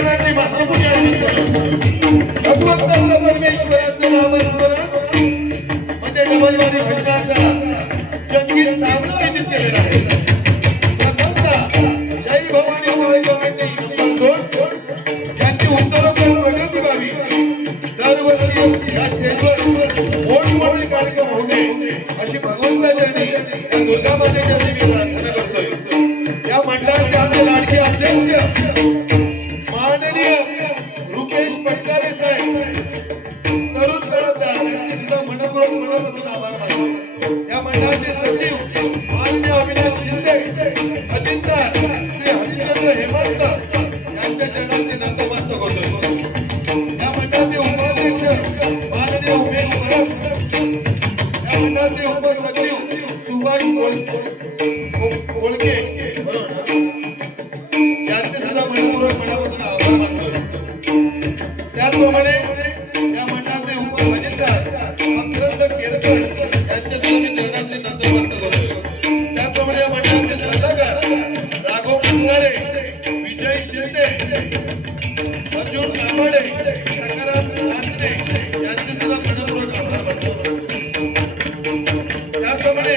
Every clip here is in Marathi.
पुराणाची महापूजा भगवंताचा परमेश्वराचं नामस्मरण म्हणजे डबलवादी भजनाचा जंगी सामना आयोजित केलेला आहे. प्रथमतः जय भवानी माळी कमिटी नंबर 2 यांची उत्तरोत्तर प्रगती व्हावी. दरवर्षी या स्टेजवर मोठमोठे कार्यक्रम होते अशी भगवंताचरणी या दुर्गा मातेचरणी मी प्रार्थना करतोय. या मंडळाचे आमचे लाडके अध्यक्ष माननीय रुपेश पटकारे साहेब तरुण तळपदार यांचे सुद्धा मनापासून आभार मानतो. या मंडळाचे सचिव माननीय अविनाश शिंदे अजिंक्य श्री हरिचंद्र हेमंत यांच्या चरणांचे नतमस्तक होतो. या मंडळाचे उपाध्यक्ष माननीय उमेश परब, या मंडळाचे उपसचिव सुभाष कोळके यांचे सुद्धा मनापासून आभार मानतो. त्याचप्रमाणे या मंडळाचे उपभजनकार मकरंद केरकर यांचे सुद्धा मी चरणांचे नतमस्तक होतो. त्याचप्रमाणे या मंडळाचे सल्लागार राघव मंगारे, विजय शिंदे, अर्जुन कांबळे, सकाराम आसरे यांचे सुद्धा मनपूर्वक आभार मानतो. त्याचप्रमाणे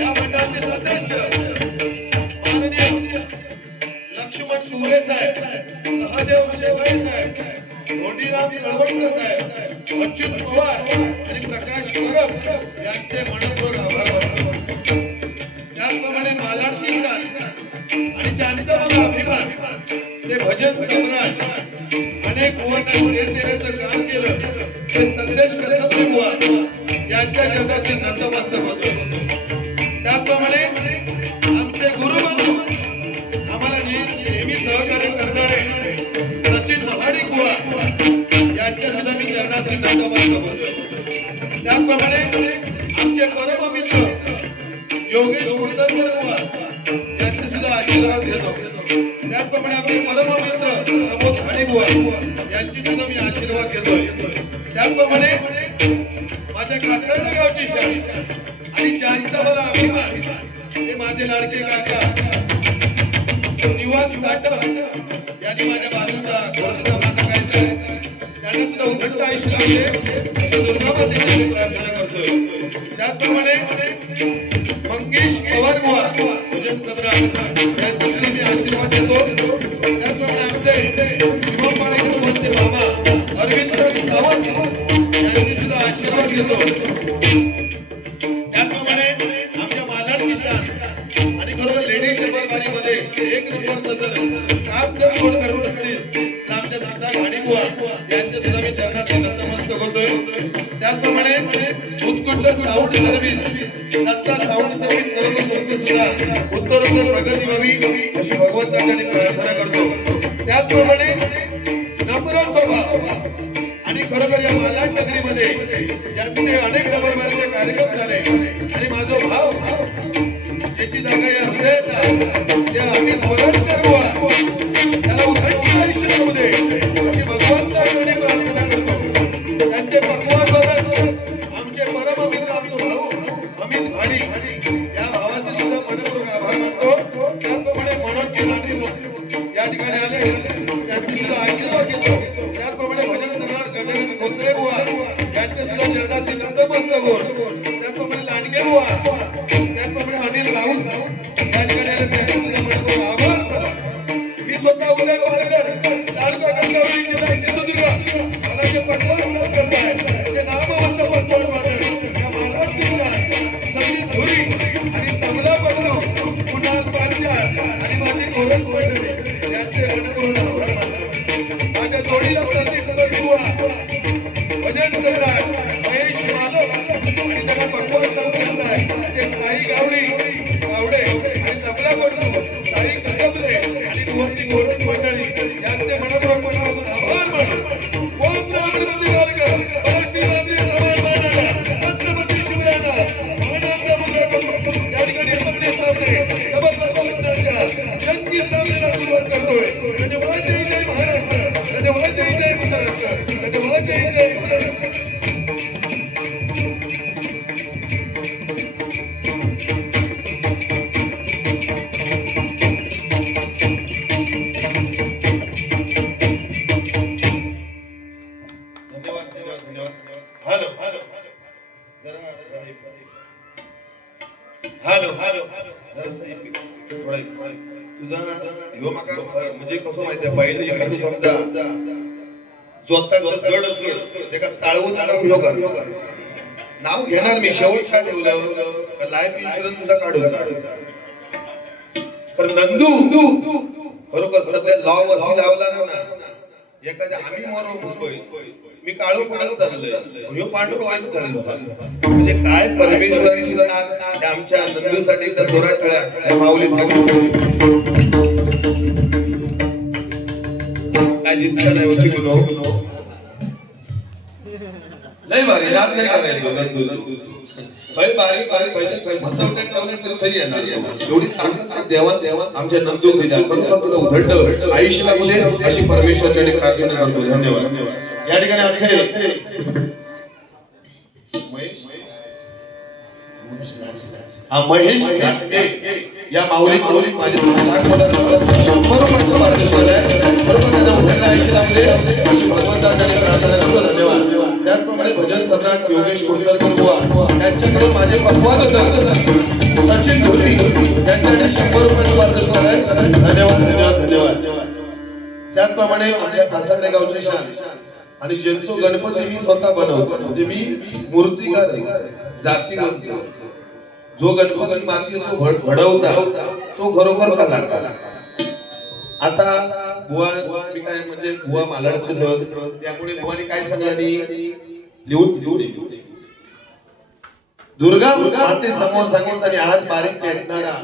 या मंडळाचे सदस्य माननीय लक्ष्मण सुरे साहेब, सहदेव शेवाळे साहेब, धोंडीराम तळवटकर साहेब, अच्युत पवार आणि प्रकाश परब यांचे मनपूर्वक आभार मानतो. त्याचप्रमाणे मालाडची शान आणि ज्यांचा मला अभिमान ते भजन सम्राट अनेक बुवांचं काम केलं ते संदेश कसबे बुवा यांच्या चरणाचे नतमस्तक होतो. त्याचप्रमाणे आमचे गुरुबंधू आम्हाला नेहमी सहकार्य करणारे सचिन महाडिक बुवा यांच्या सुद्धा मी चरणाचे नतमस्तक होतो. त्याचप्रमाणे आमचे परम मित्र योगेश कुलकर्णी बुवा यांचे सुद्धा आशीर्वाद घेतो. त्याचप्रमाणे आपले परम मित्र प्रमोद खाडी बुवा यांची सुद्धा मी आशीर्वाद घेतोय. त्याचप्रमाणे माझ्या कासरड गावची शाळा आणि ज्यांचा मला अभिमान ते माझे लाडके काका निवास साठव यांनी माझ्या बाजूचा घोषणा मांडायचा आहे. त्यांना सुद्धा उथंड आयुष्य लाभले दुर्गा मातेची प्रार्थना करतोय. त्याचप्रमाणे मंगेश पवार बुवा भजन सम्राट यांची सुद्धा मी आशीर्वाद देतो. त्याचप्रमाणे आमचे शिवम पाणेकरचे मामा अरविंद सावंत यांची सुद्धा आशीर्वाद घेतो. त्याचप्रमाणे आमच्या मालाडची शान आणि बरोबर लेडीज टेबलबारीमध्ये एक नंबरचं जर काम जर कोण करत असतील तर आमच्या सिद्धार्थ घाणीबुवा यांचे सुद्धा मी चरणाचे नतमस्तक होतोय. त्याचप्रमाणे उत्कृष्ट sound service Datta sound service करत सुद्धा उत्तरोत्तर प्रगती व्हावी अशी भगवंताकडे प्रार्थना करतो. त्याचप्रमाणे नम्र स्वभाव आणि खरोखर या मालाड नगरीमध्ये ज्यांचे अनेक दरबाराचे कार्यक्रम झाले आणि माझा भाव ज्याची जागा या हृदयात त्या आम्ही वरणकर बुवा त्याला उथंडी आयुष्य होऊ दे अशी भगवंताकडे प्रार्थना करतो. त्यांचे पक्वाद आमचे परम मित्र आमचे भाऊ अमित भाडी या भावाचे सुद्धा मनपूर्वक आभार मानतो. त्याचप्रमाणे मनोज चिलानी या ठिकाणी आले त्यांनी सुद्धा आशीर्वाद घेतो. त्याचप्रमाणे भजन सम्राट गजानन खोत्रे बुवा यांचे सुद्धा चरणाचे नतमस्तक होत. त्याचप्रमाणे लांडगे बुवा, त्याचप्रमाणे अनिल राऊत हॅलो हॅलो जरासं इकडे थोडा तुझा ह्यो माका म्हणजे कसं माहितीये बैल एखादं समजा जोता जड असेल त्याका चाळवून ह्यो कर नाव घेणार मी शेवट का ठेवलं लाईफ इन्शुरन्स तुझा काढूचा तर नंदू बरोबर सध्या लॉ वसी लावला ना एखाद्या आम्ही मरो मुंबई मी काळू पडत चाललोय ह्यो पांढरू वाईट चाललो म्हणजे काय परमेश्वराची साथ त्या आमच्या नंदूसाठी त्या जोरात कळ्या माऊली काय दिसत नाही उची गुनो लय भारी याद नाही करायचो नंदू भाई बारीक बारीक व्हायचं मसवट्यात लावण्यास तरी थई येणार एवढी ताकद देवा आमच्या नंदू दिल्या बरोबर तुला उधंड आयुष्याला मध्ये अशी परमेश्वराकडे प्रार्थना करतो धन्यवाद या ठिकाणी आमचे महेश या माऊली माझ्या लाख मोठा 100 रुपयाचं मार्गदर्शन आहे बरोबर त्यांना उधंड आयुष्याला मध्ये अशी भगवंताकडे प्रार्थना करतो धन्यवाद त्याचप्रमाणे भजन सम्राट योगेश कोळकरकर बुवा त्यांच्याकडून माझे अपवाद होतात सचिन धोनी त्यांच्याकडे 100 रुपयाचं मार्गदर्शन आहे धन्यवाद धन्यवाद धन्यवाद त्याचप्रमाणे आमच्या कासारडे गावचे शान आणि ज्यांचो गणपती मी स्वतः बनवतो म्हणजे मी मूर्तिकार जातीवंत जो गणपती मातीतून घडवता तो खरोखर कलाकार आता बुवा मी काय म्हणजे बुवा मालाडचे जग त्यामुळे बुवानी काय सांगलानी लिहून दुर्गा माते समोर सांगितलं आणि आज बारीक पेटणारा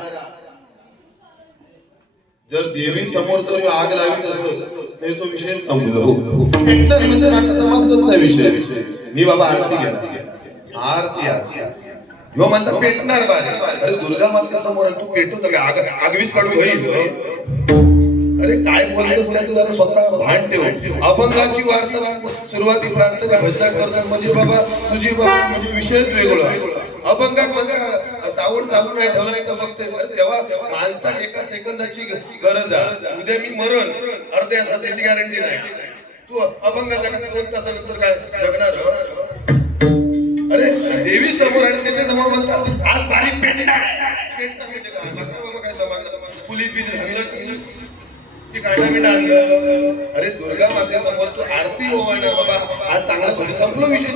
जर देवी समोर जर आग लावित असेल तर तो विषय संपलो पेटणार म्हणजे नाका समाजगत नाही विषय मी बाबा आरती घेणार आरती ह्यो म्हणता पेटणार बाहेर अरे दुर्गा माते समोर तू पेटू तर आगवीस काढू होईल अरे काय बोलतोस त्या जरा स्वतः भान ठेव अभंगाची वार्ता सुरुवाती प्रार्थना भजना करतात म्हणजे बाबा तुझी बाबा म्हणजे विषयच वेगळा अभंगात म्हणजे साऊंड चालू नाही ठेवला नाही तर बघते अरे तेव्हा माणसा एका सेकंदाची गरज आहे उद्या मी मरण अर्ध्या तासात त्याची गॅरंटी नाही तू अभंगाचा 2 तासानंतर काय जगणार अरे देवी समोर आणि त्याच्या समोर म्हणतात आज बारीक पेटणार म्हणजे काय बाबा काय समाज पोलीस बी हल्ला की काढा मी आणलं अरे दुर्गा माते समोर तू आरती ओवाळणार बाबा आज चांगला भजन संपलो विषय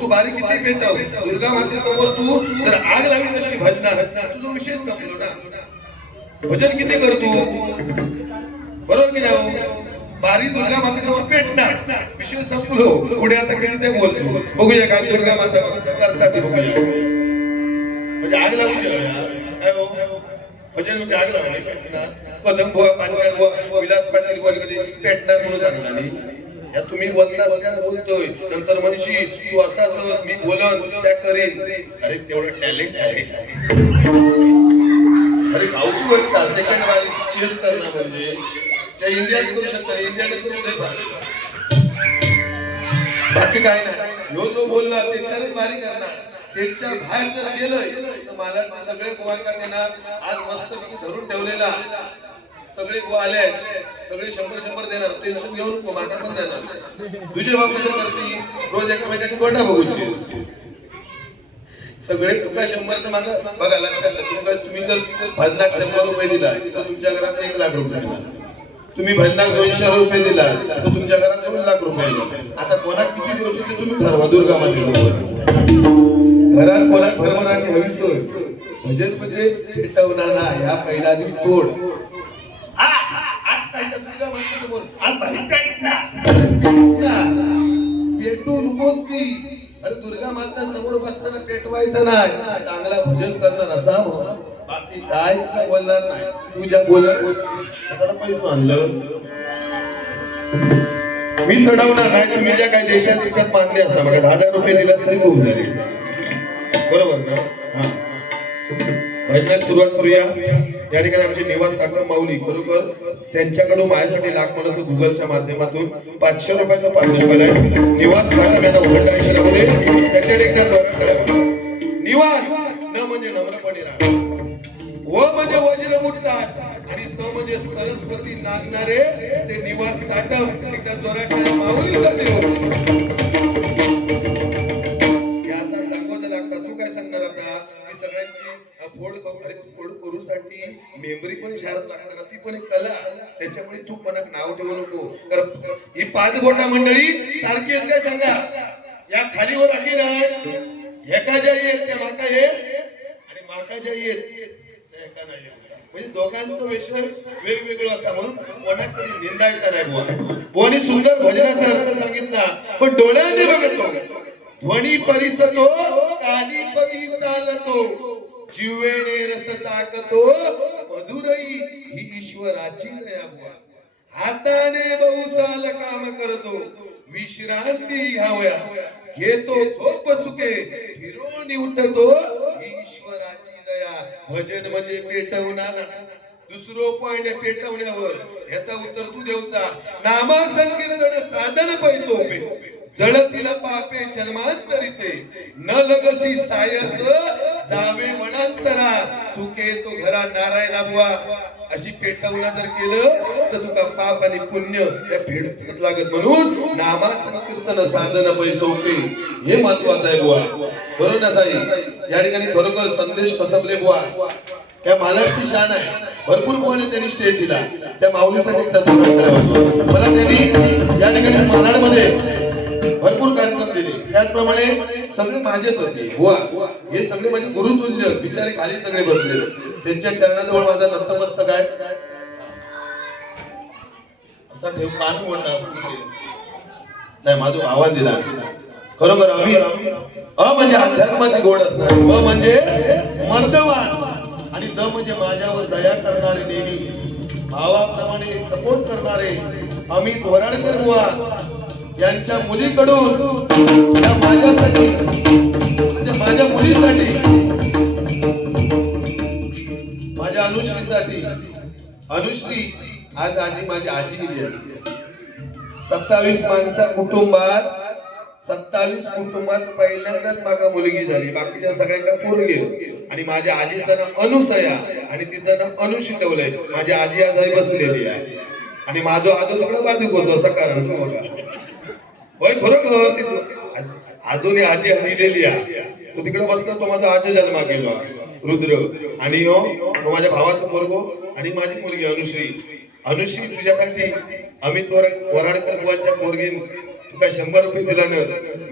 तू बारीक किती पेटव दुर्गा माते समोर तू जर आग लावी तशी भजणार तुझा विषय संपलो ना भजन किती करतो बरोबर की नाही बारी दुर्गा माते समोर पेटणार विषय संपलो पुढे आता किती ते बोलतो बघूया काय दुर्गा माता करतात ते बघूया म्हणजे आग लावून काय हो भजन म्हणजे आग लावणार कदम बुवा पांचाळ बुवा विलास पाटील कोण कधी पेटणार म्हणून सांगणार नाही या तुम्ही बोलताच त्या बोलतोय नंतर म्हणशी तू असाच मी बोलन त्या करेन अरे तेवढं टॅलेंट आहे अरे गावची बोलता सेकंड वाली चेस करणं म्हणजे त्या इंडियात करू शकतात इंडियाने करू दे बाकी काय नाही ह्यो जो बोलणार त्याच्यावरच बारी करणार त्याच्या बाहेर जर गेलोय तर मला सगळे गोवांका देणार आज मस्त धरून ठेवलेला सगळे गोवा आले आहेत सगळे 100 देणार टेन्शन घेऊ नको माका पण देणार तुझे भाव कसं करते रोज एकामेकाची गोटा बघूची सगळे तुका 100 मागा बघा लक्षात तुम्ही जर भजनाक 100 रुपये दिला तर तुमच्या घरात 1 लाख रुपये तुम्ही भजनाक 200 रुपये दिला तर तुमच्या घरात 2 लाख रुपये आता कोणाक किती द्यायचे ते तुम्ही ठरवा दुर्गा माते घरात कोणाक भरभराटी हवी तो भजन म्हणजे पेटवणार ना या पहिला दिवस सोड आज काय दुर्गा माते समोर आज भारी पेटू नको ती अरे दुर्गा माता समोर बसताना पेटवायचं नाही चांगला भजन करणार असा बाकी काय बोलणार नाही तुझ्या बोलणार पैसे आणलं मी चढवणार नाही तुम्ही ज्या काही देशात मान्य असा मग 10,000 रुपये दिला तरी खूप झाले बरोबर ना हा भजनात सुरुवात करूया या ठिकाणी आमचे निवास साखर माऊली खरोखर त्यांच्याकडून माझ्यासाठी लाख मोलाचं गुगलच्या माध्यमातून 500 रुपयाचं पारितोषिक आहे निवास साखर यांना उघडा आयुष्यामध्ये त्यांच्याकडे एकदा निवास न म्हणजे नम्रपणे राहा व म्हणजे वज्र उठतात आणि स म्हणजे सरस्वती नाचणारे ते निवास साठव एकदा जोराकडे माऊली जाते या असा सांगवत लागतात तू काय सांगणार आता मी सगळ्यांची अरे गोड करूसाठी मेमरी पण शार्प लागते ना, ती पण एक कला. त्याच्यामुळे तू कोणाक नाव ठेवू नको. तर ही 5 बोटा मंडळी सारखी आहेत काय सांगा? या खालीवर आली नाही, एका ज्या येत त्या माका येत आणि माका ज्या येत त्या एका नाही येत. म्हणजे दोघांचं विषय वेगवेगळं असा म्हणून कोणाक कधी निंदायचा नाही बुवा. बुवानी सुंदर भजनाचा अर्थ सांगितला, पण डोळ्याने बघतो. ध्वनी परिसतो कानी पदी चालतो, जिवेने रस चाकतो, मधुरई ही ईश्वराची दया बुवा. हाताने बहुसाल काम करतो, विश्रांती घ्यावया, घेतो झोप सुखे, फिरून उठतो, ईश्वराची दया. भजन म्हणजे पेटवणा ना, दुसरो पॉइंट पेटवण्यावर. याचा उत्तर तू देवचा. नामा संकीर्तन साधन पैसोपे, जळतील पापे जन्मांतरीचे, न लगसी सायस जावे वनांतरा, सुखे तो घरा नारायणा बुवा. अशी पेटवणा जर केलं तर तुका पाप आणि पुण्य या फेडच लागत. म्हणून नामा संकीर्तन साधन पैसोपे हे महत्वाचं आहे बुवा. बरोबर ना साई? या ठिकाणी खरोखर संदेश कसबले बुवा. त्या मालकची शान आहे. भरपूर कोणी त्यांनी स्टेज दिला. त्या माऊलीसाठी मला त्यांनी या ठिकाणी मानाडमध्ये भरपूर कार्यक्रम दिले. त्याचप्रमाणे सगळे माझेच होते बुवा. हे सगळे माझे गुरुतुल्य बिचारे खाली सगळे बसले. त्यांच्या चरणाजवळ माझा नतमस्तक आहे. असा ठेव पाणी मोठा नाही, माझा आवाज दिला. खरोखर म्हणजे अध्यात्माची गोड असणार, म्हणजे मर्दवान, आणि द म्हणजे माझ्यावर दया करणारे, नेहमी भावाप्रमाणे सपोर्ट करणारे अमित वराडकर बुवा यांच्या मुलीकडून त्या माझ्यासाठी, म्हणजे माझ्या मुलीसाठी, माझ्या अनुश्रीसाठी. अनुश्री आज आजी माझी आजी गेली आहे. 27 माणसा कुटुंबात, 27 कुटुंबात पहिल्यांदाच माझा मुलगी झाली. बाकीच्या सगळ्यांना पोरगी. आणि माझ्या आजीचं नाव अनुसया आणि तिचं नाव अनुशी ठेवलंय. माझी आजी आज बसलेली आहे आणि माझं आजो थोडं बाजूक होतो असं कारण. होय खरोखर अजूनही आजी हरलेली आहे. तो तिकडे बसला, तो माझा आजी जन्मा गेला रुद्र, आणि तो माझ्या भावाचा पोरगो आणि माझी मुलगी अनुश्री. अनुश्री तुझ्यासाठी अमित वराडकर बुवांच्या पोरगीन तुका 100 रुपये दिला न.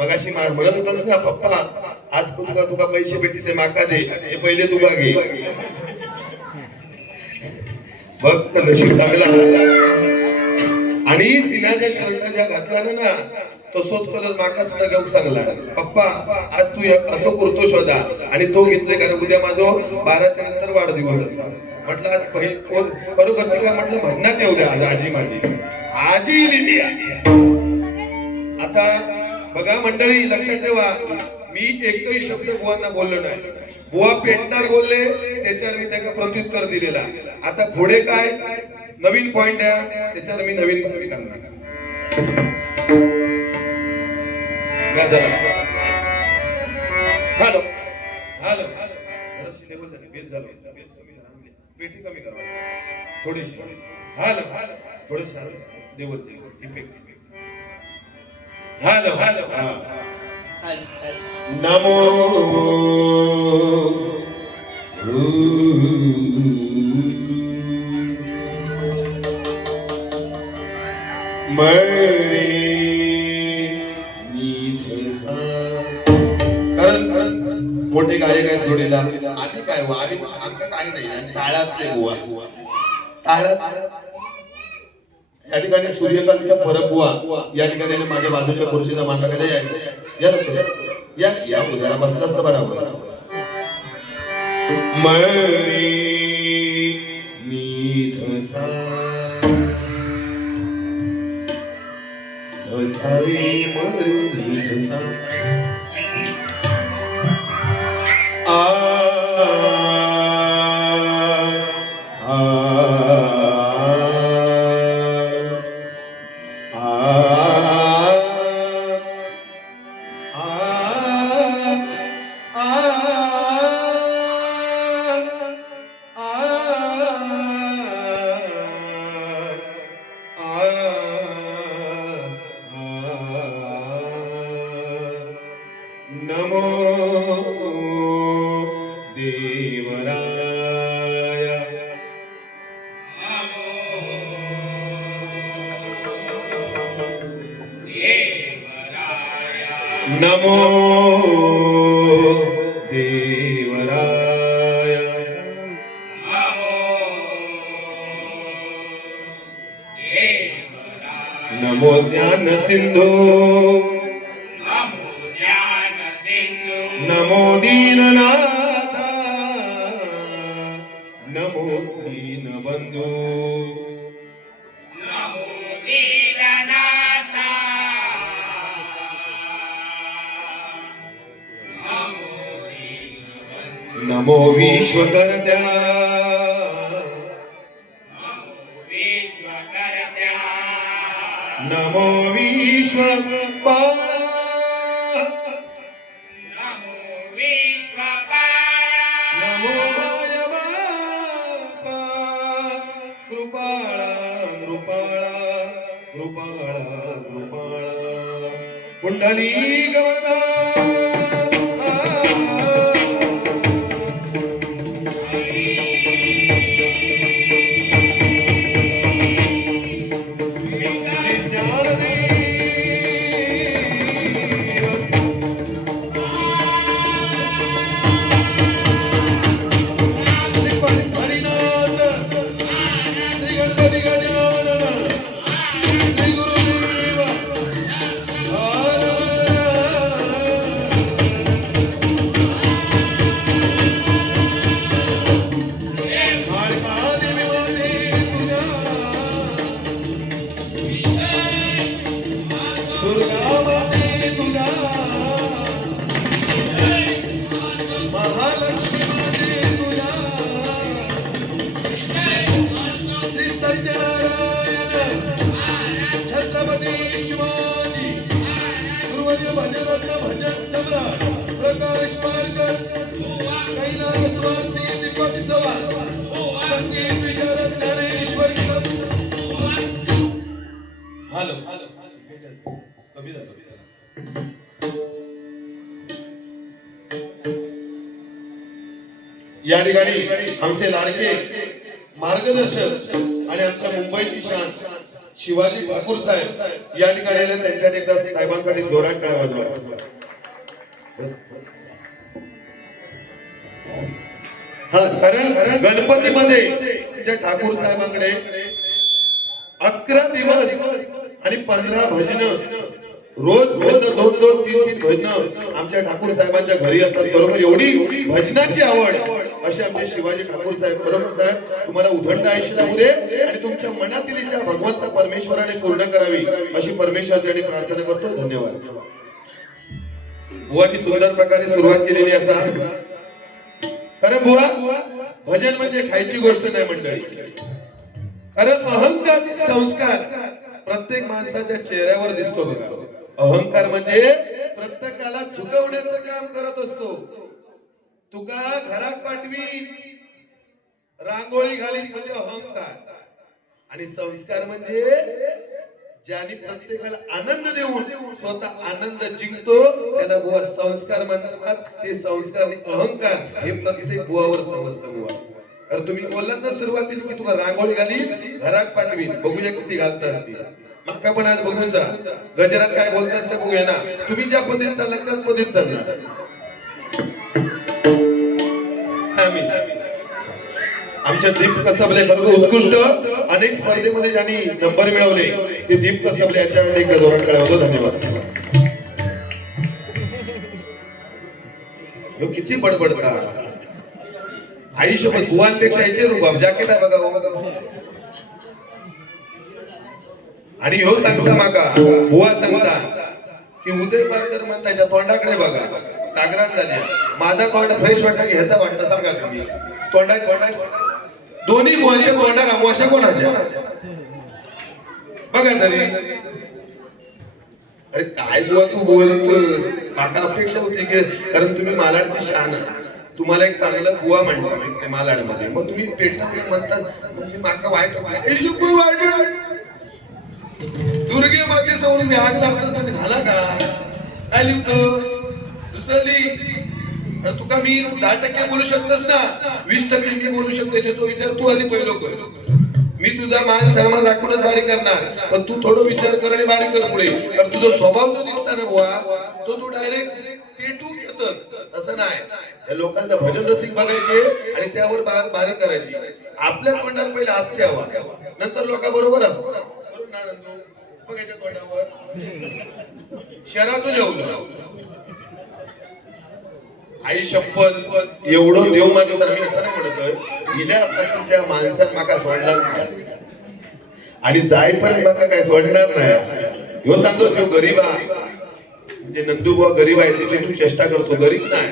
मगाशी म्हणत होतास ना पप्पा आज तुका पैसे भेटले ते माका दे, हे पहिले तुका घे. बघ नशीब चांगला. आणि तिला ज्या शर्ट ज्या घातला ना तसोच कलर माका सुद्धा घेऊन सांगला. पप्पा आज तू असं करतो शोधा, आणि तो घेतले कारण उद्या माझो 12च्या नंतर वाढदिवस असा. म्हटलं आज बरोबर तिला म्हटलं म्हणण्यात येऊ द्या. आज आजी माझी आजी लिहिली. आता बघा मंडळी लक्षात ठेवा, मी एकही शब्द बुवांना बोललो नाही. बुवा पेटणार बोलले, त्याच्यावर मी त्याला प्रत्युत्तर दिलेला. आता पुढे काय नवीन पॉइंट आहे त्याच्यावर मी नवीन भावी करणार. हॅलो हॅलो पेटी कमी करा थोडीशी. हॅलो थोडस देवल इफेक्ट. हॅलो हॅलो नमो मोठे गायक आहेत जोडीला. आम्ही काय आम्ही आमचं काही नाही. टाळात ते बुवा टाळात. या ठिकाणी सूर्यकांत परब बुवा या ठिकाणी माझ्या बाजूच्या खुर्चीचा मांडा कधी या या या उद्याला बसला असतं बरोबर. मरी निधसा धसावे मरी निधसा नमो देवराय नमो ज्ञान सिंधू नमो दीननाथा नमो दीनबंधू नमो विश्वकर्त्या नमो विश्वपाला नमो मायबापा कृपाळा कृपाळा कृपाळा कृपाळा पुंडलीक वरदा भजरत्न भजन सम्राट प्रकाश पारकर कैलासवासी दीपक चव्हाण संगीत विशारद ज्ञानेश्वर हॅलो कमी झालं या ठिकाणी आमचे लाडके मार्गदर्शक आणि आमच्या मुंबईची शान शिवाजी ठाकूर साहेब या ठिकाणी त्यांच्या एकदा साहेबांसाठी जोरात टाळ्या वाजवा. हा कारण गणपतीमध्ये त्या ठाकूर साहेबांकडे 11 दिवस आणि 15 भजन रोज भजन 2-2, 3-3 भजन आमच्या ठाकूर साहेबांच्या घरी असतात. बरोबर एवढी भजनाची आवड असे आमचे शिवाजी ठाकूर साहेब. बरोबर साहेब तुम्हाला उदंड आयुष्य लावू दे आणि तुमच्या मनातील इच्छा भगवंत परमेश्वराने पूर्ण करावी अशी परमेश्वराची प्रार्थना करतो. धन्यवाद. बुवानी सुंदर प्रकारे सुरुवात केलेली असा. कारण बुवा भजन म्हणजे खायची गोष्ट नाही मंडळी. कारण अहंकार संस्कार प्रत्येक माणसाच्या चेहऱ्यावर दिसतो बघा. अहंकार म्हणजे प्रत्येकाला झुकवण्याचं काम करत असतो. तुका घरात पाठवी रांगोळी घाली म्हणजे अहंकार. आणि संस्कार म्हणजे ज्याने प्रत्येकाला आनंद देऊन स्वतः आनंद जिंकतो त्याला बुवा संस्कार म्हणतात. ते संस्कार आणि अहंकार हे प्रत्येक बुवावर समजतं बुवा. तर तुम्ही बोललात ना सुरुवातीला की तुका रांगोळी घाली घरात पाठवी बघूया किती घालतात ती. माका पण आज बघून जा गजरात काय बोलतात ते बघूया ना. तुम्ही ज्या पद्धतीत चाललात त्याच पद्धतीत चालणार. आमच्या दीप कसबले खरं उत्कृष्ट अनेक स्पर्धेमध्ये ज्यांनी नंबर मिळवले ते दीप कसबले याच्याकडे एक धोरण कळवतो. धन्यवाद. किती बडबडता आयुष्यभर बुवांपेक्षा याचे रुबाब जॅकेट आहे बघा. आणि ह्यो सांगता माका बुवा सांगता की उदय पारकर म्हणताच्या तोंडाकडे बघा सागरात झाली. माझा तोंड फ्रेश वाटतं की ह्याचा वाटतं सांगा तुम्ही. तोंडात दोन्ही बुवांच्या तोंडात अमावस्या कोणाच्या बघा तरी. अरे काय बुवा तू बोलतोस. माका अपेक्षा होती की कारण तुम्ही मालाडची शान तुम्हाला एक चांगलं बुवा म्हणतात मालाडमध्ये. मग तुम्ही पेटावले म्हणतात म्हणजे माका वाईट दुर्गे माते समोर मी आग लागतो झाला का काय लिहितो दुसरी. तुका मी 10% बोलू शकतोस ना 20% मी बोलू शकतो. तो विचार तू आधी पहिलो कर. मी तुझा मान सन्मान राखूनच बारी करणार पण तू थोडं विचार कर आणि बारी कर पुढे. कारण तुझा स्वभाव जो दिसता ना बुवा तू डायरेक्ट पेटू घेतोस असं नाही. त्या लोकांचा भजन रसिक बघायचे आणि त्यावर बारीक करायची. आपल्या तोंडावर पहिले हास्य हवा, नंतर लोकांबरोबर असतो ना नंदू बघायच्या तोंडावर शहरातून येऊ आई शपथ एवढं देव माणूस मी असं नाही म्हणत गेल्यापासून त्या माणसात माका सोडणार नाही आणि जाईपर्यंत माका काय सोडणार नाही. ह्यो सांगतो ह्यो गरीब म्हणजे नंदू बुवा गरीब आहे त्याची तू चेष्टा करतो, गरीब नाही.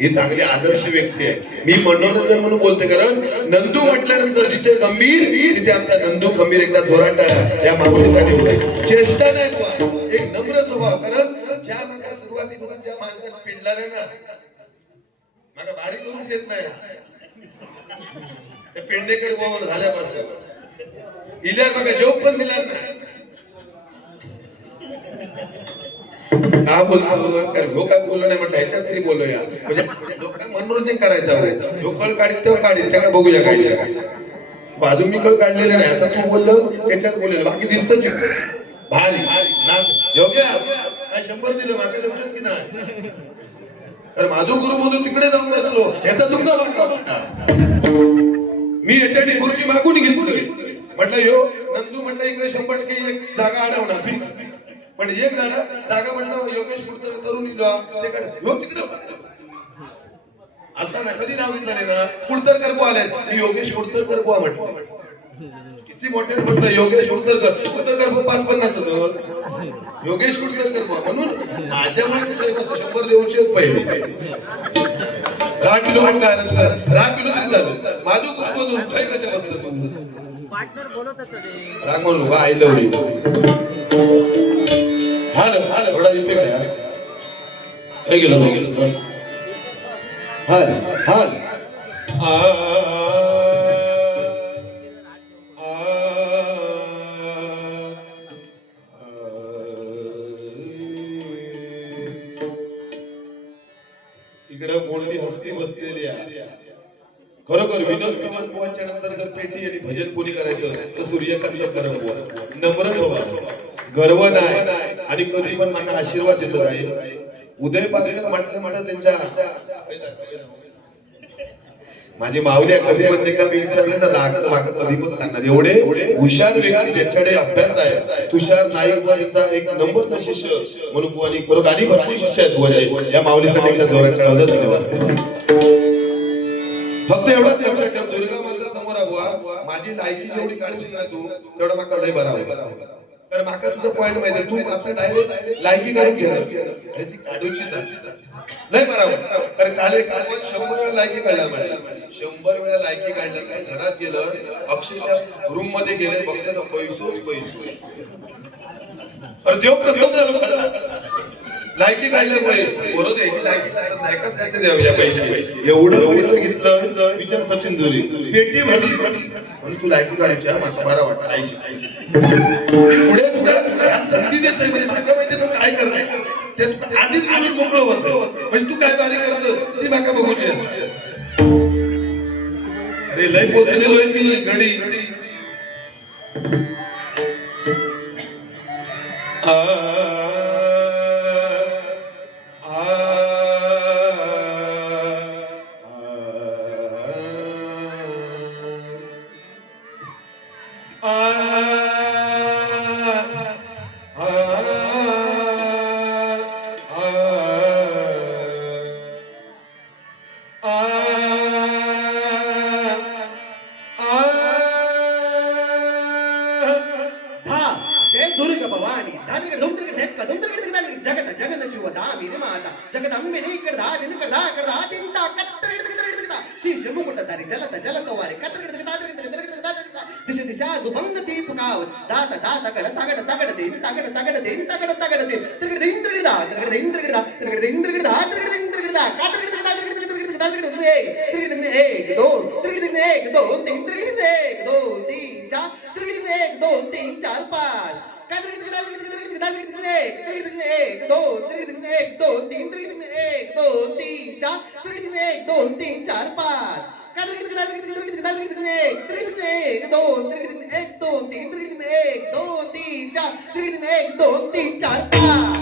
ही चांगली आदर्श व्यक्ती आहे. मी मनोरंजन म्हणून बोलते कारण नंदू म्हटल्यानंतर जिथे गंभीर तिथे आमचा नंदू गंभीर एकदा जोरात टाळा या मागणीसाठी होते. चेष्टा नाही बुवा, एक नम्र स्वभाव. कारण ज्या मागा सुरुवातीपासून ज्या माणसाला पिडणार आहे ना मागा बारीक करून देत नाही. ते पेंडेकर बुवावर झाल्यापासून इल्यावर मागा जेव पण दिला नाही. का बोलतो ह्यो काय बोललो नाही म्हटलं ह्याच्यात तरी बोलूया म्हणजे लोक मनोरंजन करायचं. ह्यो कळ काढीत तेव्हा काढीत त्या बघूया काय अजून मी कळ काढलेलं नाही. आता तू बोललं त्याच्यात बोललेलं बाकी दिसतच भारी नाद योग्य काय 100 दिलं मागे देऊ की नाही. तर माझं गुरु म्हणून तिकडे जाऊन बसलो याचा दुःख मागा मी याच्यासाठी गुरुची मागून घेतलोय. म्हटलं ह्यो नंदू म्हटलं इकडे 100% एक जागा अडवणार फिक्स. पण एक जागा म्हटलं योगेश कुडतर करून तिकडे असा ना कधी नाव घेतलं ना कुडतरकर बुवा आले योगेश कुडतरकर बुवा म्हटलं किती मोठे म्हटलं योगेश कुडतरकर 5-50 होतं योगेश कुडतरकर बुवा म्हणून माझ्यामुळे 100 देऊचे पहिले राखिलो म्हणून काय राखिलो तरी झालं माझं गुरु बनून काय कशा बसतं तू पार्टनर बोलत होतं राग म्हणू का आय लव्ह यू हाल थोडा इफेक्ट आहे हे गेलो हाल हाल इकडे मोठी हस्ती बसलेली आहे. खरोखर विनोद चव्हाण बुवांच्या नंतर जर पेटी आणि भजन कोणी करायचं तर सूर्यकांत करम बुवा नम्र स्वभाव गर्व नाही आणि कधी पण मला आशीर्वाद देतो आहे. उदय पारकर म्हटलं त्यांच्या माझी माऊली कधी पण ते का मी विचारलं ना राग तर माका कधी पण सांगणार. एवढे हुशार व्यक्ती ज्याच्याकडे अभ्यास आहे. तुषार नाईक यांचा एक नंबरचा शिष्य म्हणून बुवानी खरोखर आणि भरपूर शिष्य आहेत बुवा या माऊलीसाठी एकदा जोरात कळवलं. धन्यवाद. फक्त एवढाच लक्षात ठेव दुर्गा माता समोर बुवा माझी लायकी जेवढी काढशील ना तू तेवढा माका लय बराबर. कारण माका तुझं पॉइंट माहिती तू आता डायरेक्ट लायकी काढून घे आणि ती काढूची लय बराबर. कारण काल 100 वेळा लायकी काढणार माझ्या 100 वेळा लायकी काढणार काय घरात गेलं अक्षरशः रूम मध्ये गेले बघते ना पैसो अरे देव प्रसन्न झालो लायकी काढल्यामुळे बरोबर याची लायकी काढत नाही का त्याचे देव या पैसे एवढं पैसे घेतलं विचार सचिन दुरी पेटी भरली म्हणून तू लायकी काढायची मला बरं वाटतं आईची पुढे तुला संधी देत म्हणजे माका माहिती पण काय करणार ते तुला आधीच बोलून मोकळं होतं म्हणजे तू काय बारी करत ती माका बघूची अरे लय पोचलेलो आहे मी घडी एक दोन तीन चार पाच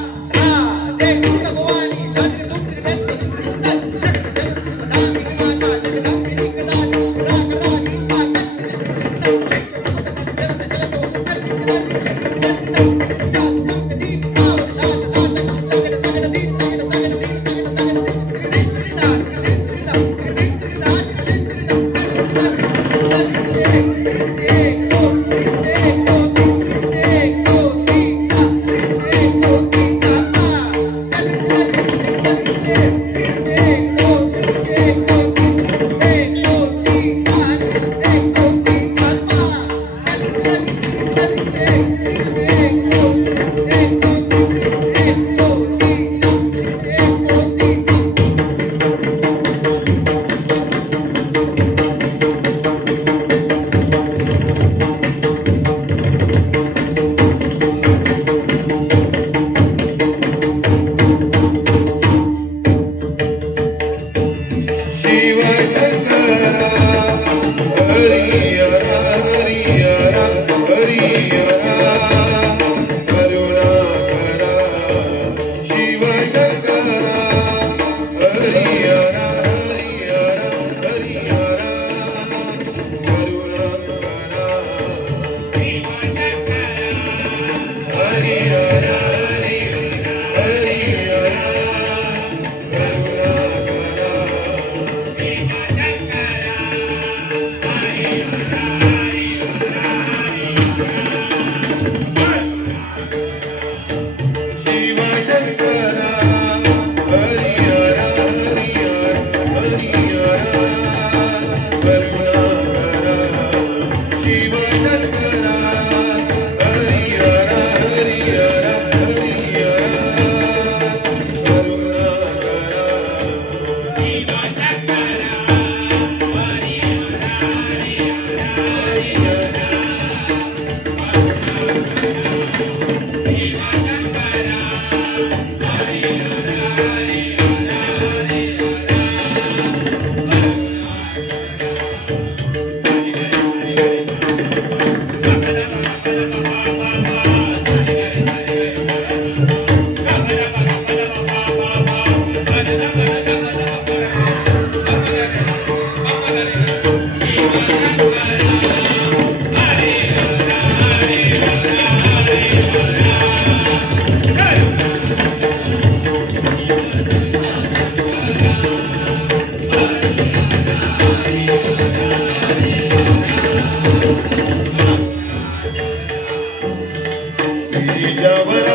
गिरिजावरा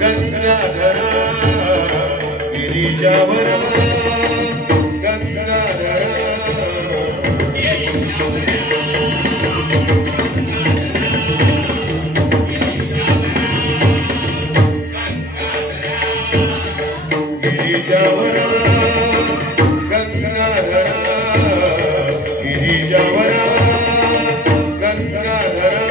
गंगाधरा गिरिजावरा गंगाधरा गिरिजावरा गंगाधरा गिरिजावरा गंगाधरा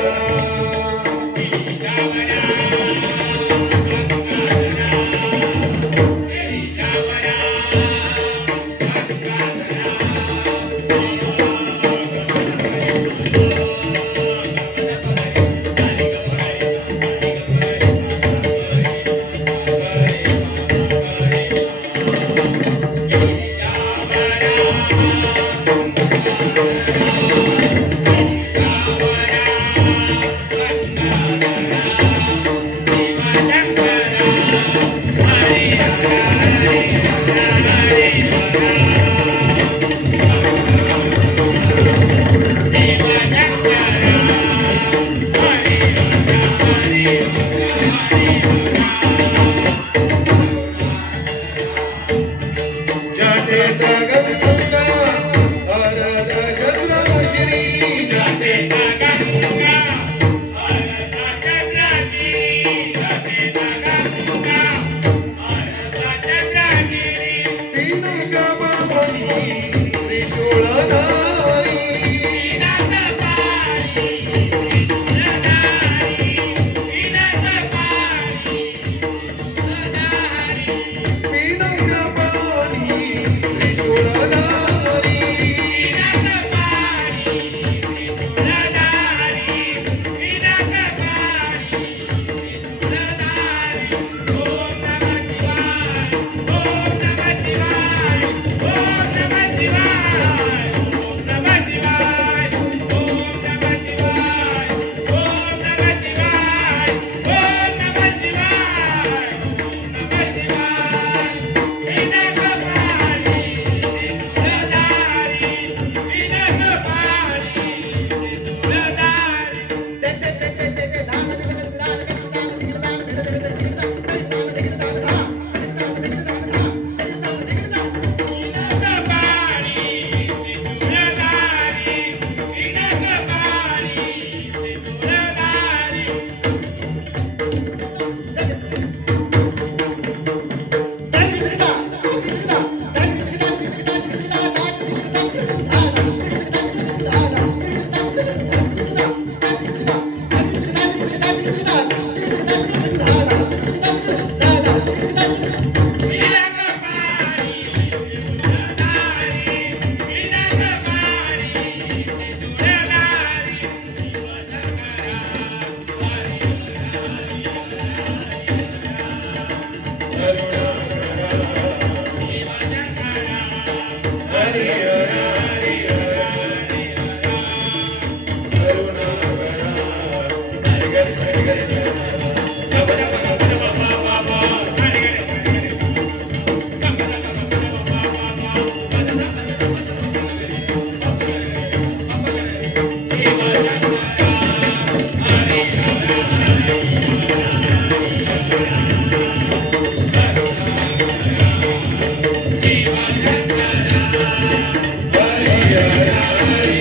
हरी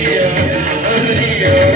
हरी